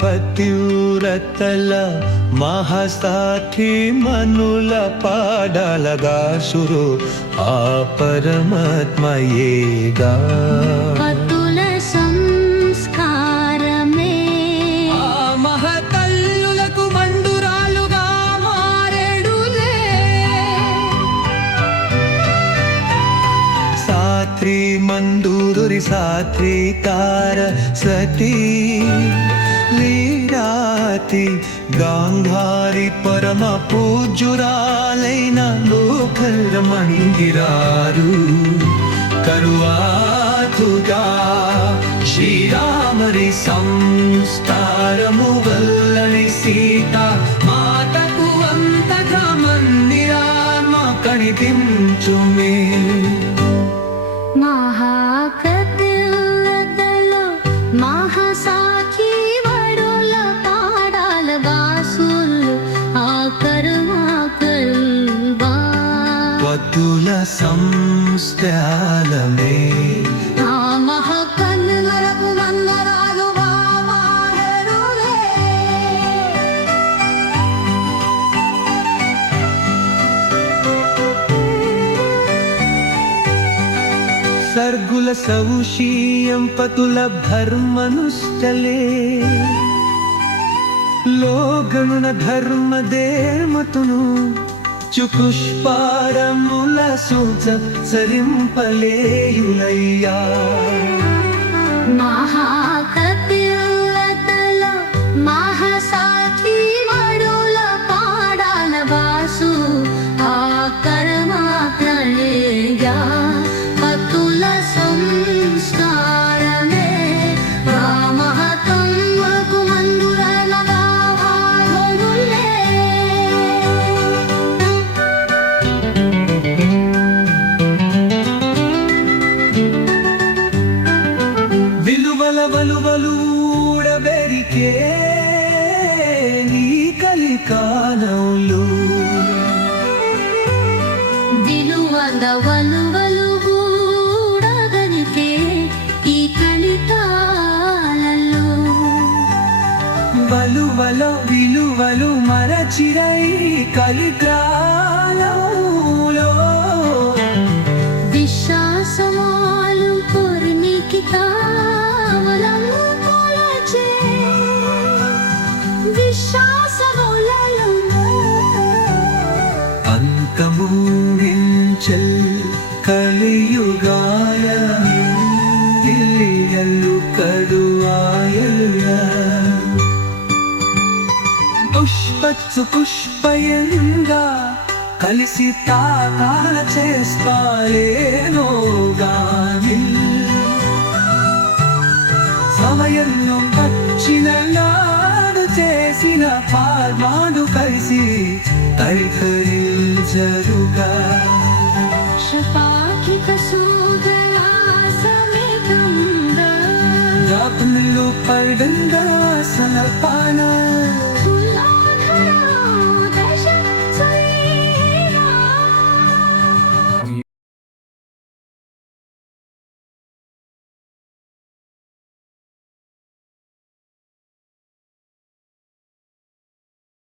పతివ్రతల మహాసాఠి మనుల పాడాలగా సురు ఆ పరమాత్మయేగా పతుల సంస్కారమే ఆ మహతల్లులకు మండురాలుగా మారెడులే సాత్రి మందూరి సాత్రికార సతీ లీలాతి గాంధారి పరమ పూజ్యురాలైన లోకరమణిగిరారు కరువాతుగా శ్రీరామరి సంస్కారము వల్లని సీత మాతకు అంతగా మందిరామ కనిపించుమే మహాకతివ్రతలో మహాసాఖి వడుల పాడాల వాసులు ఆ కరుణాకల్వా పతుల సంస్కారమే ఆ మహాకన్నులకు మందరాలుగా మారెడులే సర్గుల సౌషీయం పతుల ధర్మనుష్టలే లోగణున ధర్మదేమతును చుపుష్పారముల సూచ సరింపలేయులయ్యా మహాకతివ్రతలో మహాసాఖి వడుల పాడాల వాసు ఆ కర్మకలేగా పతుల సంస్కారమే మహతమ్మకు మందురనగా వాడులే విలువల వలువలూడబెరికే నీ కలికాలంలో విలువల వలువలు గూడగనికే ఈ కలికాలలో వలువలో విలువలు మరచిరై కలికాలంలో విశ్వాసమాలు కొరికి కావలము కొలచే విశ్వాసములలో అంతమూహించల్ కలియుగాయ ఇల్లియల్లు కడువాయల్ల పుష్పచ్చు పుష్పయంగా కలిసి తాకాల చేస్తాలేనోగాని సమయంలో వచ్చిన నాడు చేసిన పాల్మాడు కలిసి తైకరించరుగా శపాకిక సూదరా సమేతంగా జాపనలు పడంగా సలపాన